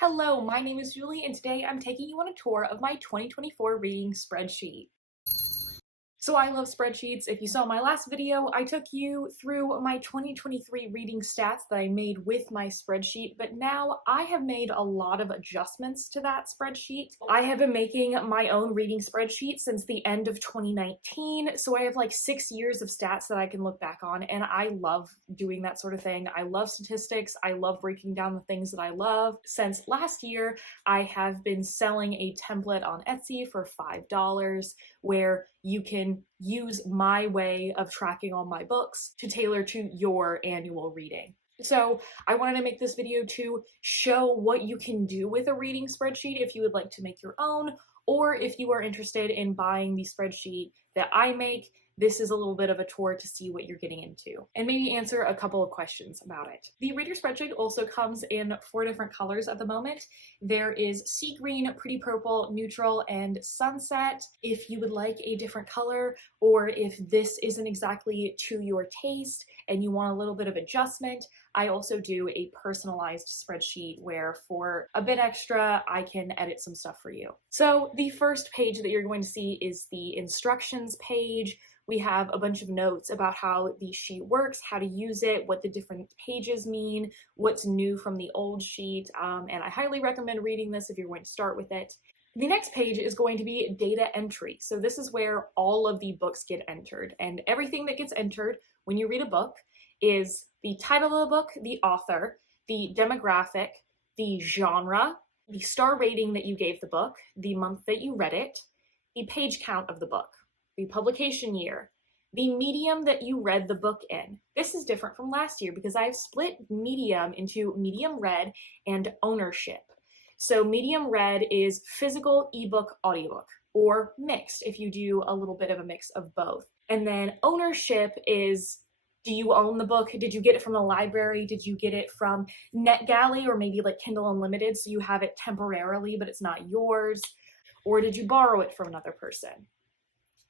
Hello, my name is Julie, and today I'm taking you on a tour of my 2024 reading spreadsheet. So I love spreadsheets. If you saw my last video, I took you through my 2023 reading stats that I made with my spreadsheet, but now I have made a lot of adjustments to that spreadsheet. I have been making my own reading spreadsheet since the end of 2019, so I have like 6 years of stats that I can look back on, and I love doing that sort of thing. I love statistics. I love breaking down the things that I love. Since last year, I have been selling a template on Etsy for $5 where you can use my way of tracking all my books to tailor to your annual reading. So I wanted to make this video to show what you can do with a reading spreadsheet if you would like to make your own, or if you are interested in buying the spreadsheet that I make. This is a little bit of a tour to see what you're getting into and maybe answer a couple of questions about it. The reader spreadsheet also comes in 4 different colors at the moment. There is sea green, pretty purple, neutral, and sunset. If you would like a different color, or if this isn't exactly to your taste and you want a little bit of adjustment, I also do a personalized spreadsheet where for a bit extra, I can edit some stuff for you. So the first page that you're going to see is the instructions page. We have a bunch of notes about how the sheet works, how to use it, what the different pages mean, what's new from the old sheet, and I highly recommend reading this if you're going to start with it. The next page is going to be data entry. So this is where all of the books get entered, and everything that gets entered when you read a book is the title of the book, the author, the demographic, the genre, the star rating that you gave the book, the month that you read it, the page count of the book, the publication year, the medium that you read the book in. This is different from last year because I've split medium into medium read and ownership. So medium read is physical, ebook, audiobook, or mixed if you do a little bit of a mix of both. And then ownership is, do you own the book? Did you get it from the library? Did you get it from NetGalley or maybe like Kindle Unlimited so you have it temporarily but it's not yours? Or did you borrow it from another person?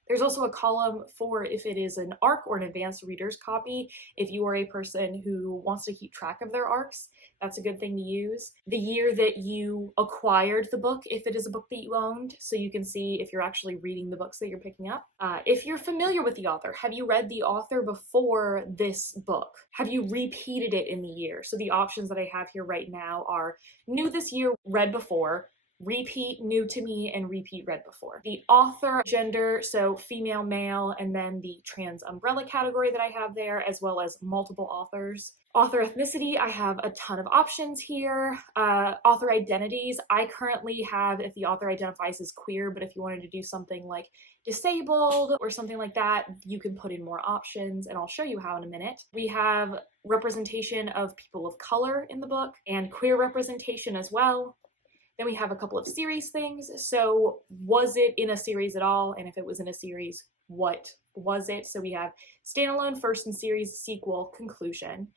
There's also a column for if it is an ARC or an advanced reader's copy. If you are a person who wants to keep track of their ARCs, that's a good thing to use. The year that you acquired the book, if it is a book that you owned, so you can see if you're actually reading the books that you're picking up. If you're familiar with the author, have you read the author before this book? Have you repeated it in the year? So the options that I have here right now are new this year, read before, repeat, new to me, and repeat, read before. The author gender, so female, male, and then the trans umbrella category that I have there, as well as multiple authors. Author ethnicity, I have a ton of options here. Author identities, I currently have if the author identifies as queer, but if you wanted to do something like disabled or something like that, you can put in more options, and I'll show you how in a minute. We have representation of people of color in the book, and queer representation as well. Then we have a couple of series things. So was it in a series at all? And if it was in a series, what was it? So we have standalone, first in series, sequel, conclusion,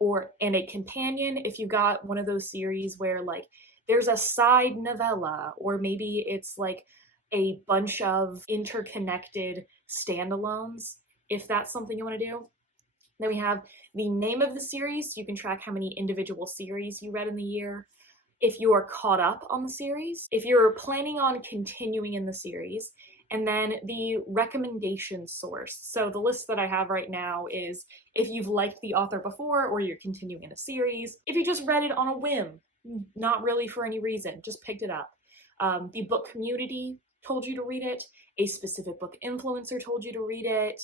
and a companion if you got one of those series where like there's a side novella, or maybe it's like a bunch of interconnected standalones, if that's something you want to do. Then we have the name of the series. You can track how many individual series you read in the year. If you are caught up on the series, if you're planning on continuing in the series, and then the recommendation source. So the list that I have right now is if you've liked the author before or you're continuing in a series, if you just read it on a whim, not really for any reason, just picked it up. The book community told you to read it, a specific book influencer told you to read it,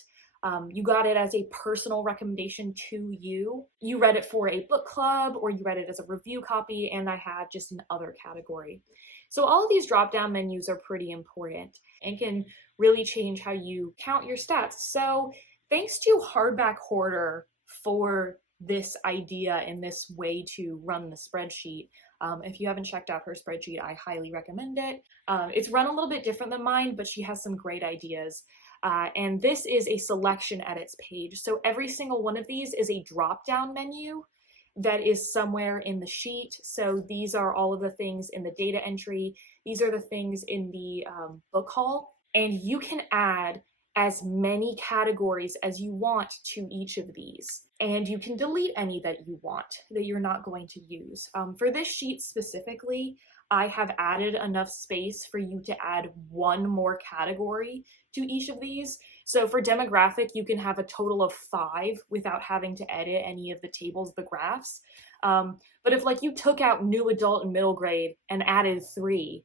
you got it as a personal recommendation to you. You read it for a book club, or you read it as a review copy, and I have just an other category. So all of these drop-down menus are pretty important and can really change how you count your stats. So thanks to Hardback Hoarder for this idea and this way to run the spreadsheet. If you haven't checked out her spreadsheet, I highly recommend it. It's run a little bit different than mine, but she has some great ideas. And this is a selection edits page. So every single one of these is a drop-down menu that is somewhere in the sheet. So these are all of the things in the data entry. These are the things in the book haul. And you can add as many categories as you want to each of these. And you can delete any that you want that you're not going to use. For this sheet specifically, I have added enough space for you to add one more category to each of these. So for demographic, you can have a total of 5 without having to edit any of the tables, the graphs. But if like you took out new adult and middle grade and added 3,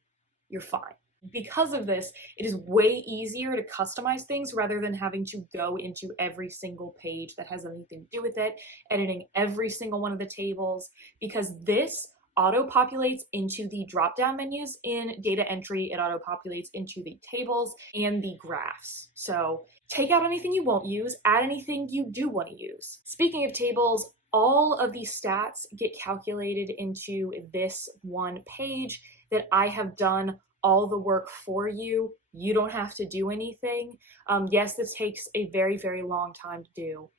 you're fine. Because of this, it is way easier to customize things rather than having to go into every single page that has anything to do with it, editing every single one of the tables, because this auto-populates into the drop-down menus in data entry. It auto-populates into the tables and the graphs. So take out anything you won't use, add anything you do want to use. Speaking of tables, all of these stats get calculated into this one page that I have done all the work for you. You don't have to do anything. Yes, this takes a very, very long time to do.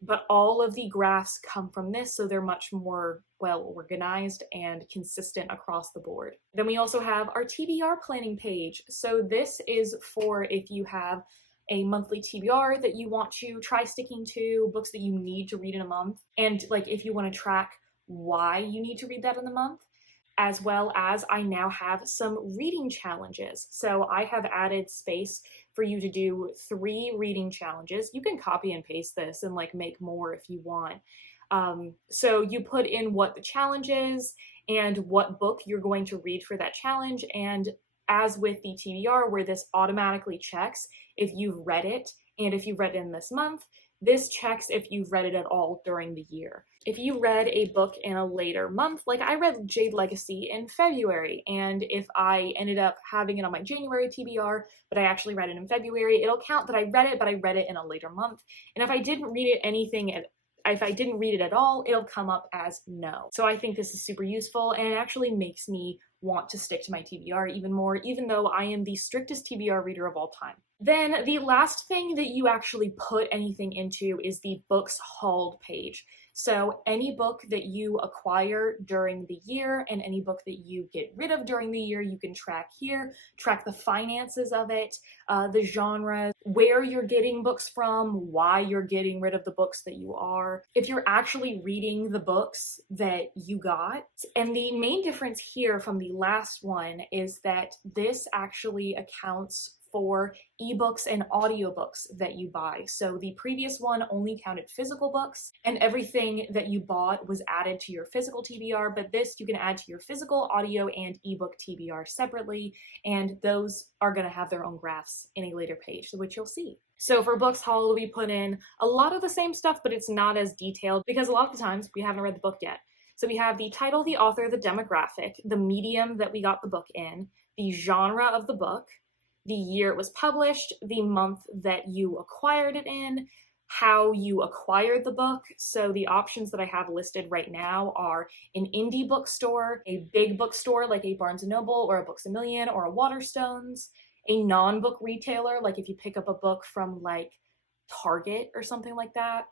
But all of the graphs come from this, so they're much more well organized and consistent across the board. Then we also have our TBR planning page. So this is for if you have a monthly TBR that you want to try sticking to, books that you need to read in a month, and like if you want to track why you need to read that in the month, as well as I now have some reading challenges. So I have added space for you to do 3 reading challenges. You can copy and paste this and like make more if you want. So you put in what the challenge is and what book you're going to read for that challenge. And as with the TBR, where this automatically checks if you've read it and if you've read it in this month, this checks if you've read it at all during the year. If you read a book in a later month, like I read Jade Legacy in February, and if I ended up having it on my January TBR, but I actually read it in February, it'll count that I read it, but I read it in a later month. And if I didn't read it at all, it'll come up as no. So I think this is super useful, and it actually makes me want to stick to my TBR even more, even though I am the strictest TBR reader of all time. Then the last thing that you actually put anything into is the books hauled page. So any book that you acquire during the year and any book that you get rid of during the year, you can track here, track the finances of it, the genre, where you're getting books from, why you're getting rid of the books that you are, if you're actually reading the books that you got. And the main difference here from the last one is that this actually accounts for ebooks and audiobooks that you buy. So the previous one only counted physical books, and everything that you bought was added to your physical TBR, but this you can add to your physical, audio, and ebook TBR separately, and those are going to have their own graphs in a later page, which you'll see. So for books haul, we put in a lot of the same stuff, but it's not as detailed because a lot of the times we haven't read the book yet. So we have the title, the author, the demographic, the medium that we got the book in, the genre of the book, the year it was published, the month that you acquired it in, how you acquired the book. So the options that I have listed right now are an indie bookstore, a big bookstore like a Barnes & Noble or a Books A Million or a Waterstones, a non-book retailer, like if you pick up a book from like Target or something like that,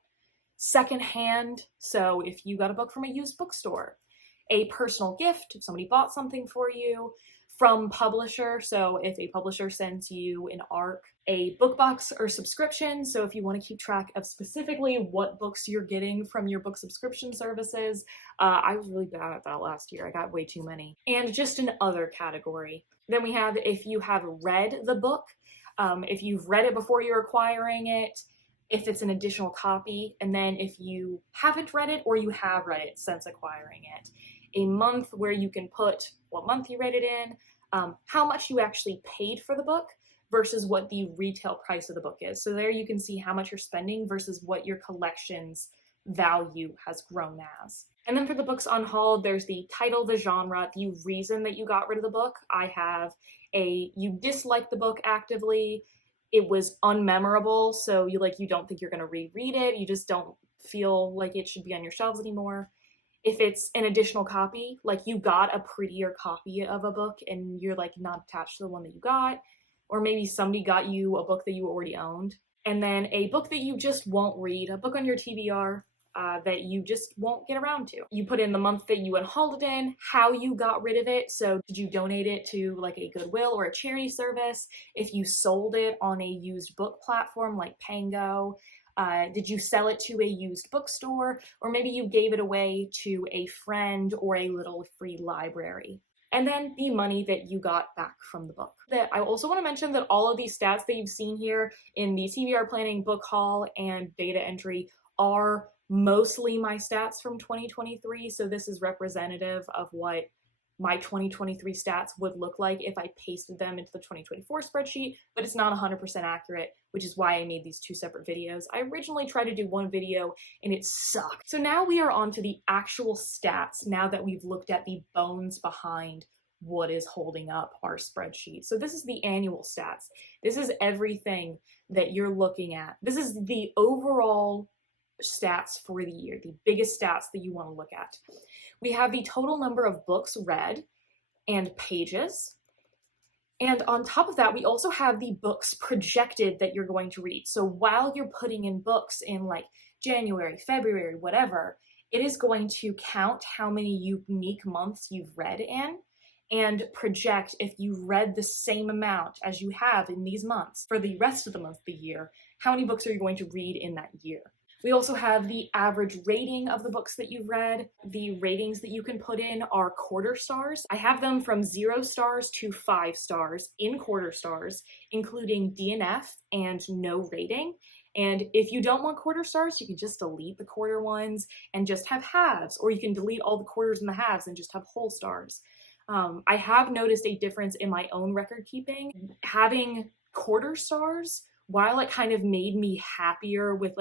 secondhand, so if you got a book from a used bookstore, a personal gift, if somebody bought something for you, from publisher, so if a publisher sends you an ARC, a book box or subscription, so if you want to keep track of specifically what books you're getting from your book subscription services. I was really bad at that last year. I got way too many. And just an other category. Then we have if you have read the book, if you've read it before you're acquiring it, if it's an additional copy, and then if you haven't read it or you have read it since acquiring it. A month where you can put what month you read it in, how much you actually paid for the book versus what the retail price of the book is. So there you can see how much you're spending versus what your collection's value has grown as. And then for the books on haul, there's the title, the genre, the reason that you got rid of the book. I have you dislike the book actively, it was unmemorable, so you don't think you're gonna reread it, you just don't feel like it should be on your shelves anymore. If it's an additional copy, like you got a prettier copy of a book and you're like not attached to the one that you got, or maybe somebody got you a book that you already owned, and then a book that you just won't read, a book on your TBR, that you just won't get around to. You put in the month that you unhauled it in, how you got rid of it. So did you donate it to like a Goodwill or a charity service? If you sold it on a used book platform like Pango, did you sell it to a used bookstore? Or maybe you gave it away to a friend or a little free library. And then the money that you got back from the book. That I also want to mention that all of these stats that you've seen here in the TBR planning, book haul, and data entry are mostly my stats from 2023. So this is representative of what my 2023 stats would look like if I pasted them into the 2024 spreadsheet, but it's not 100% accurate, which is why I made these two separate videos. I originally tried to do one video and it sucked. So now we are on to the actual stats now that we've looked at the bones behind what is holding up our spreadsheet. So this is the annual stats. This is everything that you're looking at. This is the overall stats for the year, the biggest stats that you want to look at. We have the total number of books read and pages. And on top of that, we also have the books projected that you're going to read. So while you're putting in books in like January, February, whatever, it is going to count how many unique months you've read in and project if you've read the same amount as you have in these months for the rest of the month of the year, how many books are you going to read in that year? We also have the average rating of the books that you've read. The ratings that you can put in are quarter stars. I have them from 0 stars to 5 stars in quarter stars, including DNF and no rating. And if you don't want quarter stars, you can just delete the quarter ones and just have halves, or you can delete all the quarters and the halves and just have whole stars. I have noticed a difference in my own record keeping. Having quarter stars, while it kind of made me happier with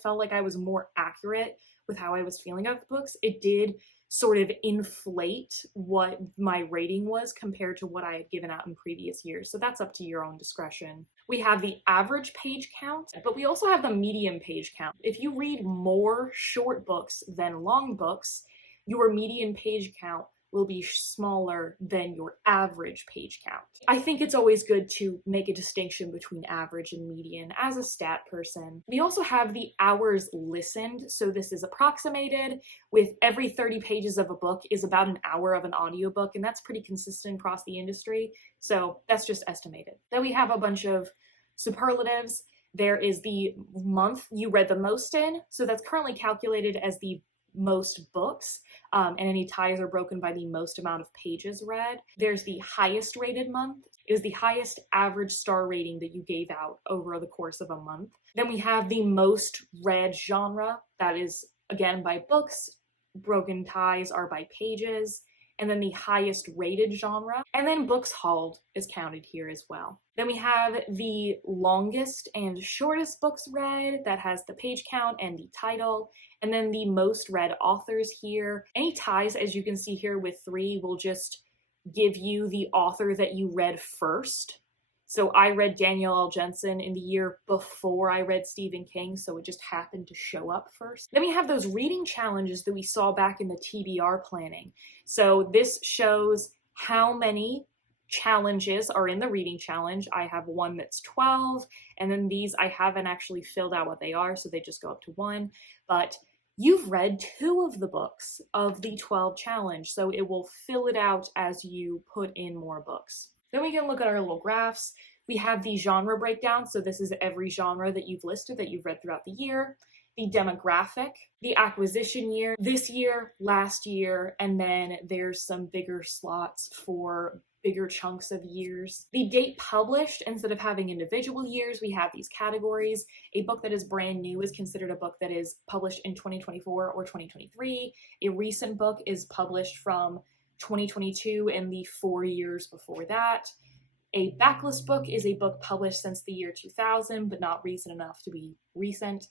felt like I was more accurate with how I was feeling about the books, it did sort of inflate what my rating was compared to what I had given out in previous years. So that's up to your own discretion. We have the average page count, but we also have the median page count. If you read more short books than long books, your median page count will be smaller than your average page count. I think it's always good to make a distinction between average and median as a stat person. We also have the hours listened. So this is approximated with every 30 pages of a book is about an hour of an audiobook, and that's pretty consistent across the industry. So that's just estimated. Then we have a bunch of superlatives. There is the month you read the most in. So that's currently calculated as the most books, and any ties are broken by the most amount of pages read. There's the highest rated month. It is the highest average star rating that you gave out over the course of a month. Then we have the most read genre. That is, again, by books. Broken ties are by pages. And then the highest rated genre. And then books hauled is counted here as well. Then we have the longest and shortest books read. That has the page count and the title. And then the most read authors here. Any ties, as you can see here with 3, will just give you the author that you read first. So I read Danielle L. Jensen in the year before I read Stephen King, so it just happened to show up first. Then we have those reading challenges that we saw back in the TBR planning. So this shows how many challenges are in the reading challenge. I have one that's 12, and then these I haven't actually filled out what they are, so they just go up to 1. But you've read 2 of the books of the 12 challenge, so it will fill it out as you put in more books. Then we can look at our little graphs. We have the genre breakdown, so this is every genre that you've listed that you've read throughout the year. The demographic, the acquisition year, this year, last year, and then there's some bigger slots for bigger chunks of years. The date published, instead of having individual years, we have these categories. A book that is brand new is considered a book that is published in 2024 or 2023. A recent book is published from 2022 and the 4 years before that. A backlist book is a book published since the year 2000, but not recent enough to be recent.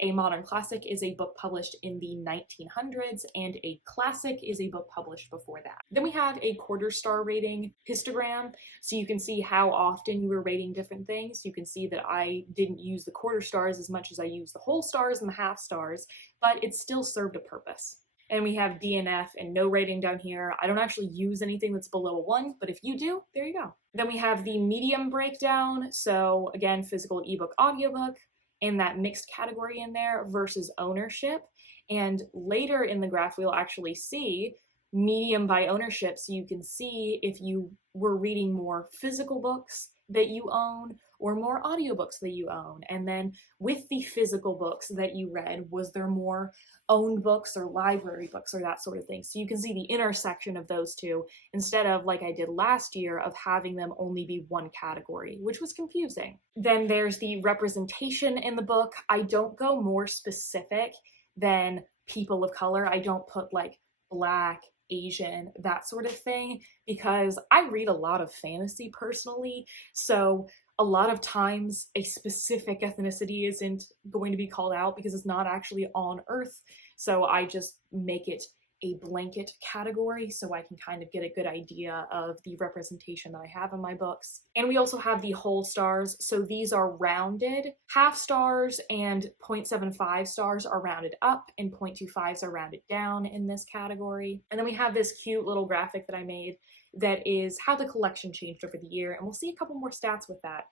A modern classic is a book published in the 1900s, and a classic is a book published before that. Then we have a quarter star rating histogram, so you can see how often you were rating different things. You can see that I didn't use the quarter stars as much as I used the whole stars and the half stars, but it still served a purpose. And we have DNF and no rating down here. I don't actually use anything that's below a 1, but if you do, there you go. Then we have the medium breakdown. So again, physical, ebook, audiobook. and that mixed category in there versus ownership. And later in the graph, we'll actually see medium by ownership. So you can see if you were reading more physical books that you own or more audiobooks that you own. And then with the physical books that you read, was there more owned books or library books or that sort of thing? So you can see the intersection of those two instead of, like I did last year, of having them only be one category, which was confusing. Then there's the representation in the book. I don't go more specific than people of color. I don't put like Black, Asian, that sort of thing, because I read a lot of fantasy personally, so a lot of times a specific ethnicity isn't going to be called out because it's not actually on Earth, so I just make it a blanket category so I can kind of get a good idea of the representation that I have in my books. And we also have the whole stars, so these are rounded. Half stars and 0.75 stars are rounded up and 0.25s are rounded down in this category. And then we have this cute little graphic that I made that is how the collection changed over the year, and we'll see a couple more stats with that.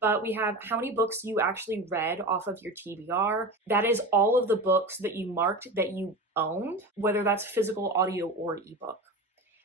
But we have how many books you actually read off of your TBR. That is all of the books that you marked that you owned, whether that's physical, audio, or ebook.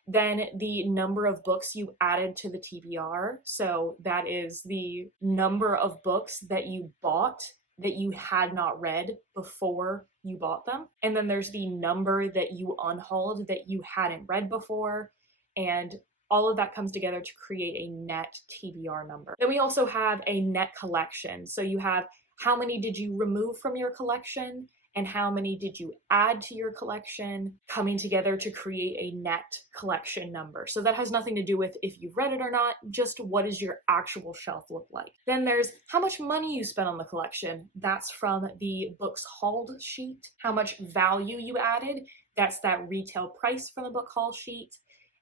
Then the number of books you added to the TBR. So that is the number of books that you bought that you had not read before you bought them. And then there's the number that you unhauled that you hadn't read before. And all of that comes together to create a net TBR number. Then we also have a net collection. So you have how many did you remove from your collection and how many did you add to your collection, coming together to create a net collection number. So that has nothing to do with if you've read it or not, just what does your actual shelf look like. Then there's how much money you spent on the collection. That's from the books hauled sheet. How much value you added. That's that retail price from the book haul sheet.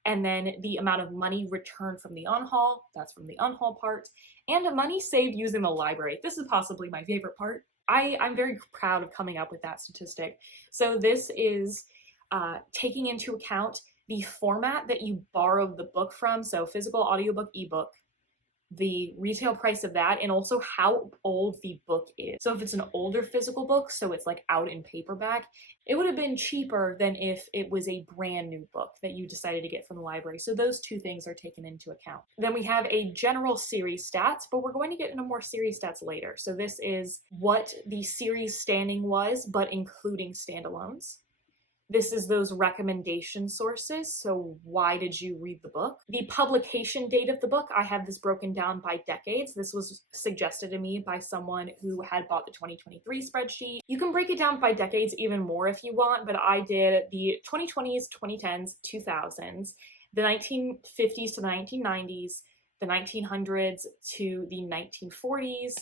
And then the amount of money returned from the unhaul, that's from the unhaul part, and the money saved using the library. This is possibly my favorite part. I'm very proud of coming up with that statistic. So this is taking into account the format that you borrowed the book from, so physical, audiobook, ebook, the retail price of that, and also how old the book is. So if it's an older physical book, so it's like out in paperback, it would have been cheaper than if it was a brand new book that you decided to get from the library. So those two things are taken into account. Then we have a general series stats, but we're going to get into more series stats later. So this is what the series standing was, but including standalones. This is those recommendation sources. So why did you read the book? The publication date of the book, I have this broken down by decades. This was suggested to me by someone who had bought the 2023 spreadsheet. You can break it down by decades even more if you want, but I did the 2020s, 2010s, 2000s, the 1950s to the 1990s, the 1900s to the 1940s,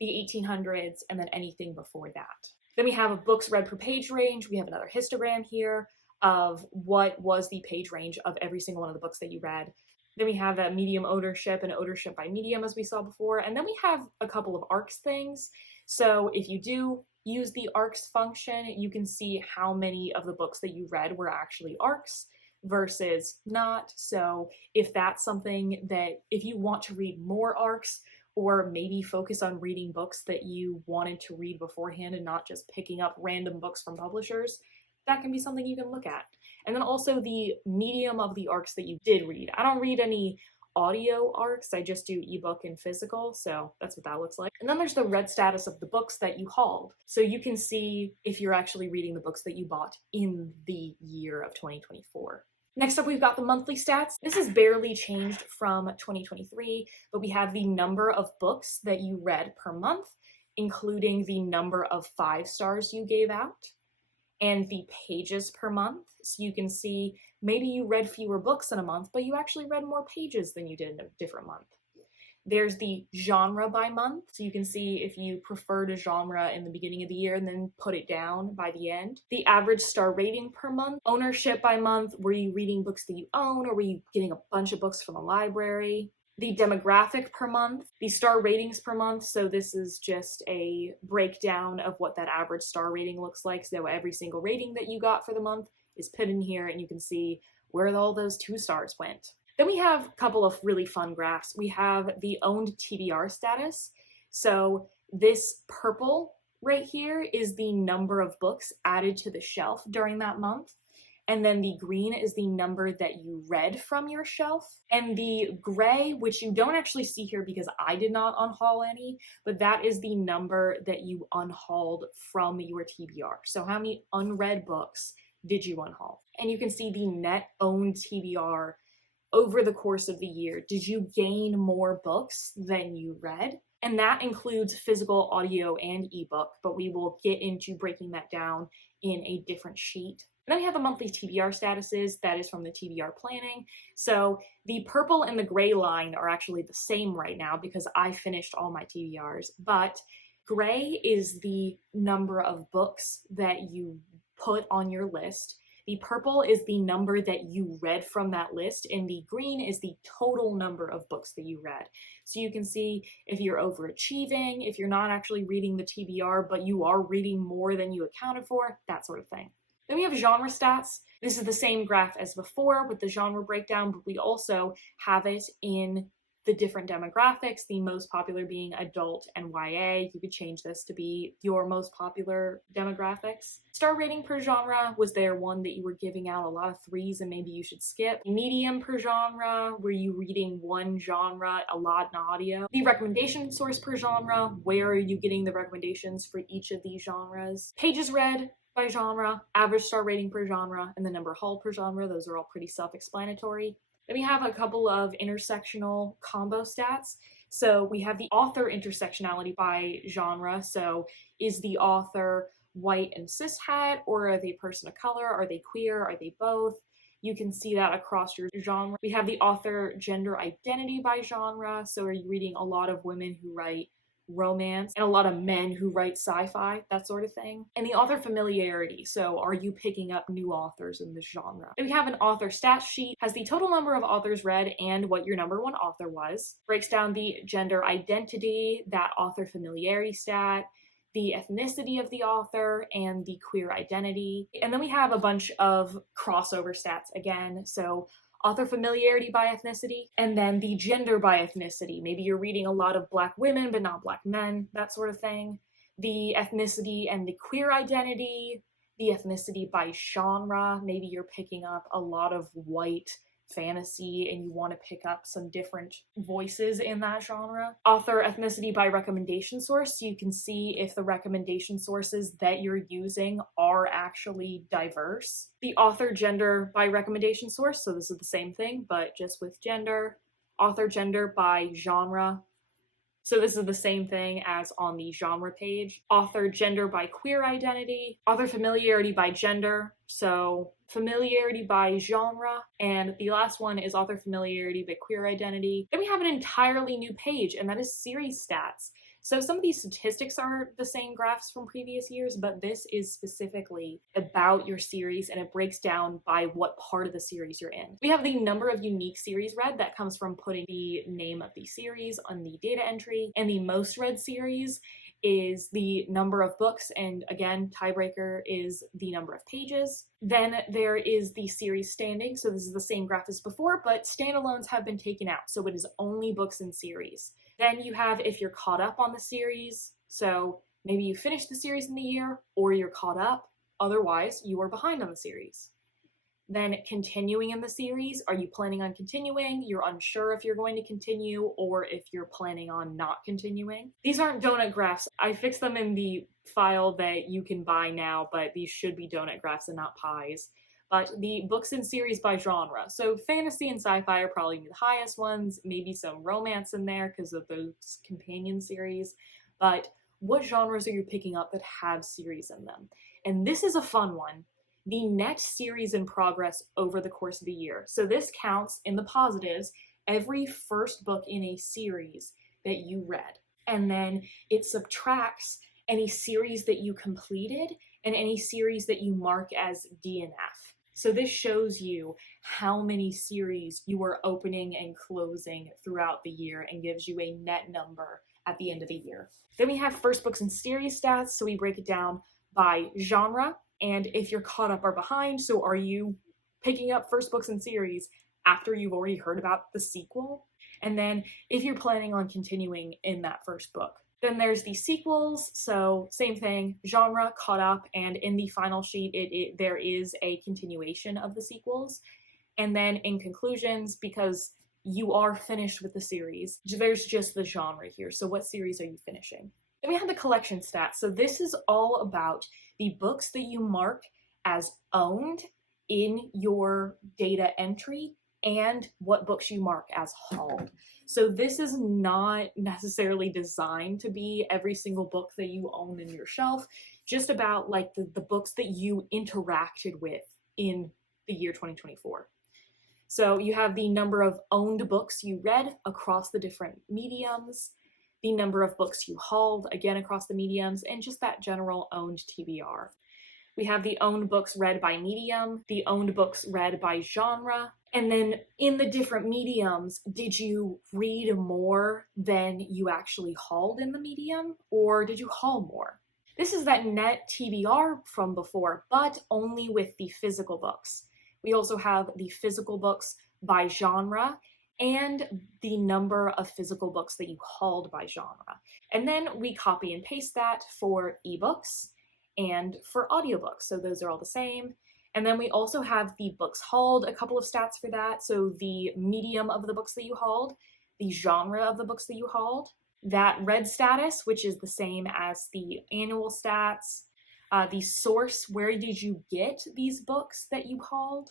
the 1800s, and then anything before that. Then we have a books read per page range. We have another histogram here of what was the page range of every single one of the books that you read. Then we have that medium ownership and ownership by medium as we saw before. And then we have a couple of ARCs things. So if you do use the ARCs function, you can see how many of the books that you read were actually ARCs versus not. So if that's something that, if you want to read more ARCs, or maybe focus on reading books that you wanted to read beforehand and not just picking up random books from publishers, that can be something you can look at. And then also the medium of the ARCs that you did read. I don't read any audio ARCs, I just do ebook and physical, so that's what that looks like. And then there's the read status of the books that you hauled. So you can see if you're actually reading the books that you bought in the year of 2024. Next up, we've got the monthly stats. This is barely changed from 2023, but we have the number of books that you read per month, including the number of 5 stars you gave out, and the pages per month. So you can see maybe you read fewer books in a month, but you actually read more pages than you did in a different month. There's the genre by month, so you can see if you preferred a genre in the beginning of the year and then put it down by the end. The average star rating per month. Ownership by month, were you reading books that you own or were you getting a bunch of books from a library? The demographic per month. The star ratings per month, so this is just a breakdown of what that average star rating looks like. So every single rating that you got for the month is put in here and you can see where all those 2 stars went. Then we have a couple of really fun graphs. We have the owned TBR status. So This purple right here is the number of books added to the shelf during that month. And then the green is the number that you read from your shelf. And the gray, which you don't actually see here because I did not unhaul any, but that is the number that you unhauled from your TBR. So how many unread books did you unhaul? And you can see the net owned TBR over the course of the year. Did you gain more books than you read? And that includes physical, audio, and ebook, but we will get into breaking that down in a different sheet. And then we have the monthly TBR statuses. That is from the TBR planning. So the purple and the gray line are actually the same right now because I finished all my TBRs, but gray is the number of books that you put on your list. The purple is the number that you read from that list, and the green is the total number of books that you read. So you can see if you're overachieving, if you're not actually reading the TBR, but you are reading more than you accounted for, that sort of thing. Then we have genre stats. This is the same graph as before with the genre breakdown, but we also have it in the different demographics, the most popular being adult and YA. You could change this to be your most popular demographics. Star rating per genre, was there one that you were giving out a lot of 3s and maybe you should skip? Medium per genre, were you reading one genre a lot in audio? The recommendation source per genre, where are you getting the recommendations for each of these genres? Pages read by genre, average star rating per genre, and the number hauled per genre. Those are all pretty self-explanatory. Then we have a couple of intersectional combo stats. So we have the author intersectionality by genre. So is the author white and cishet, or are they a person of color? Are they queer? Are they both? You can see that across your genre. We have the author gender identity by genre. So are you reading a lot of women who write romance and a lot of men who write sci-fi, that sort of thing? And the author familiarity, so are you picking up new authors in this genre? Then we have an author stats sheet, has the total number of authors read and what your number one author was, breaks down the gender identity, that author familiarity stat, the ethnicity of the author, and the queer identity. And then we have a bunch of crossover stats again, so author familiarity by ethnicity, and then the gender by ethnicity. Maybe you're reading a lot of Black women, but not Black men, that sort of thing. The ethnicity and the queer identity, the ethnicity by genre. Maybe you're picking up a lot of white fantasy and you want to pick up some different voices in that genre. Author ethnicity by recommendation source, so you can see if the recommendation sources that you're using are actually diverse. The author gender by recommendation source, so this is the same thing but just with gender. Author gender by genre, so this is the same thing as on the genre page. Author gender by queer identity, author familiarity by gender, so familiarity by genre, and the last one is author familiarity by queer identity. Then we have an entirely new page, and that is series stats. So some of these statistics are the same graphs from previous years, but this is specifically about your series and it breaks down by what part of the series you're in. We have the number of unique series read, that comes from putting the name of the series on the data entry, and the most read series is the number of books, and again, tiebreaker is the number of pages. Then there is the series standing, so this is the same graph as before, but standalones have been taken out, so it is only books in series. Then you have if you're caught up on the series, so maybe you finished the series in the year, or you're caught up, otherwise you are behind on the series. Then continuing in the series, are you planning on continuing? You're unsure if you're going to continue or if you're planning on not continuing. These aren't donut graphs. I fixed them in the file that you can buy now, but these should be donut graphs and not pies. But the books in series by genre. So fantasy and sci-fi are probably the highest ones, maybe some romance in there because of those companion series. But what genres are you picking up that have series in them? And this is a fun one. The net series in progress over the course of the year. So this counts in the positives every first book in a series that you read. And then it subtracts any series that you completed and any series that you mark as DNF. So this shows you how many series you are opening and closing throughout the year and gives you a net number at the end of the year. Then we have first books and series stats. So we break it down by genre, and if you're caught up or behind, so are you picking up first books and series after you've already heard about the sequel? And then if you're planning on continuing in that first book. Then there's the sequels, so same thing, genre, caught up, and in the final sheet there is a continuation of the sequels. And then in conclusions, because you are finished with the series, there's just the genre here. So what series are you finishing? Then we have the collection stats. So this is all about the books that you mark as owned in your data entry and what books you mark as hauled. So this is not necessarily designed to be every single book that you own in your shelf, just about like the books that you interacted with in the year 2024. So you have the number of owned books you read across the different mediums, the number of books you hauled, again across the mediums, and just that general owned TBR. We have the owned books read by medium, the owned books read by genre, and then in the different mediums, did you read more than you actually hauled in the medium, or did you haul more? This is that net TBR from before, but only with the physical books. We also have the physical books by genre and the number of physical books that you hauled by genre. And then we copy and paste that for ebooks and for audiobooks. So those are all the same. And then we also have the books hauled, a couple of stats for that. So the medium of the books that you hauled, the genre of the books that you hauled, that read status, which is the same as the annual stats, the source, where did you get these books that you hauled?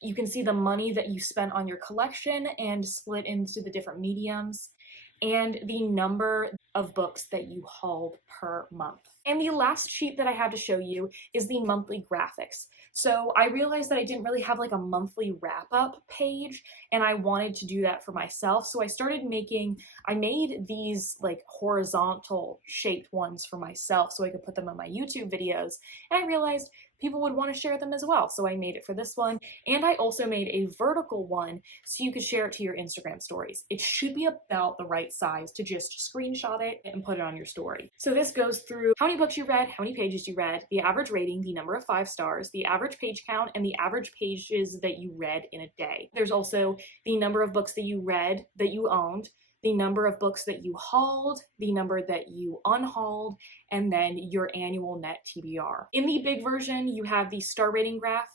You can see the money that you spent on your collection and split into the different mediums, and the number of books that you hauled per month. And the last sheet that I have to show you is the monthly graphics. So I realized that I didn't really have like a monthly wrap-up page, and I wanted to do that for myself. So I made these like horizontal shaped ones for myself so I could put them on my YouTube videos. And I realized people would want to share them as well. So I made it for this one. And I also made a vertical one so you could share it to your Instagram stories. It should be about the right size to just screenshot it and put it on your story. So this goes through how many books you read, how many pages you read, the average rating, the number of 5 stars, the average page count, and the average pages that you read in a day. There's also the number of books that you read that you owned, the number of books that you hauled, the number that you unhauled, and then your annual net TBR. In the big version, you have the star rating graph,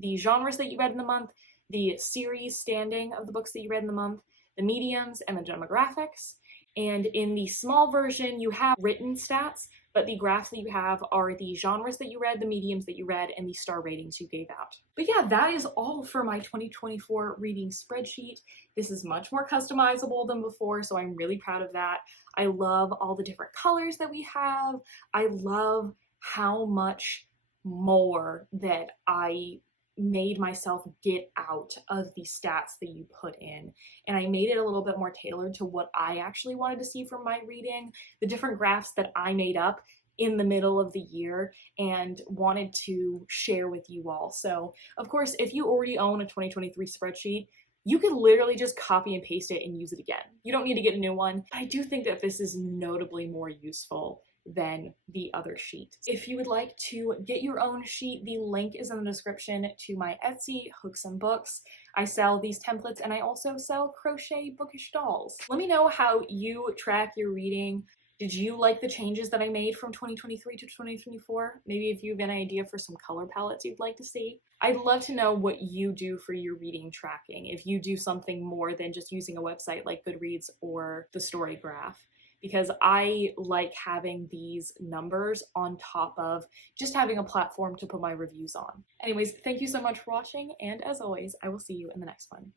the genres that you read in the month, the series standing of the books that you read in the month, the mediums, and the demographics. And in the small version, you have written stats, but the graphs that you have are the genres that you read, the mediums that you read, and the star ratings you gave out. But yeah, that is all for my 2024 reading spreadsheet. This is much more customizable than before, so I'm really proud of that. I love all the different colors that we have. I love how much more that I made myself get out of the stats that you put in, and I made it a little bit more tailored to what I actually wanted to see from my reading, the different graphs that I made up in the middle of the year and wanted to share with you all. So of course, if you already own a 2023 spreadsheet, you can literally just copy and paste it and use it again. You don't need to get a new one. But I do think that this is notably more useful than the other sheet. If you would like to get your own sheet, the link is in the description to my Etsy, Hooks and Books. I sell these templates and I also sell crochet bookish dolls. Let me know how you track your reading. Did you like the changes that I made from 2023 to 2024? Maybe if you have an idea for some color palettes you'd like to see. I'd love to know what you do for your reading tracking, if you do something more than just using a website like Goodreads or the Story Graph, because I like having these numbers on top of just having a platform to put my reviews on. Anyways, thank you so much for watching, and as always, I will see you in the next one.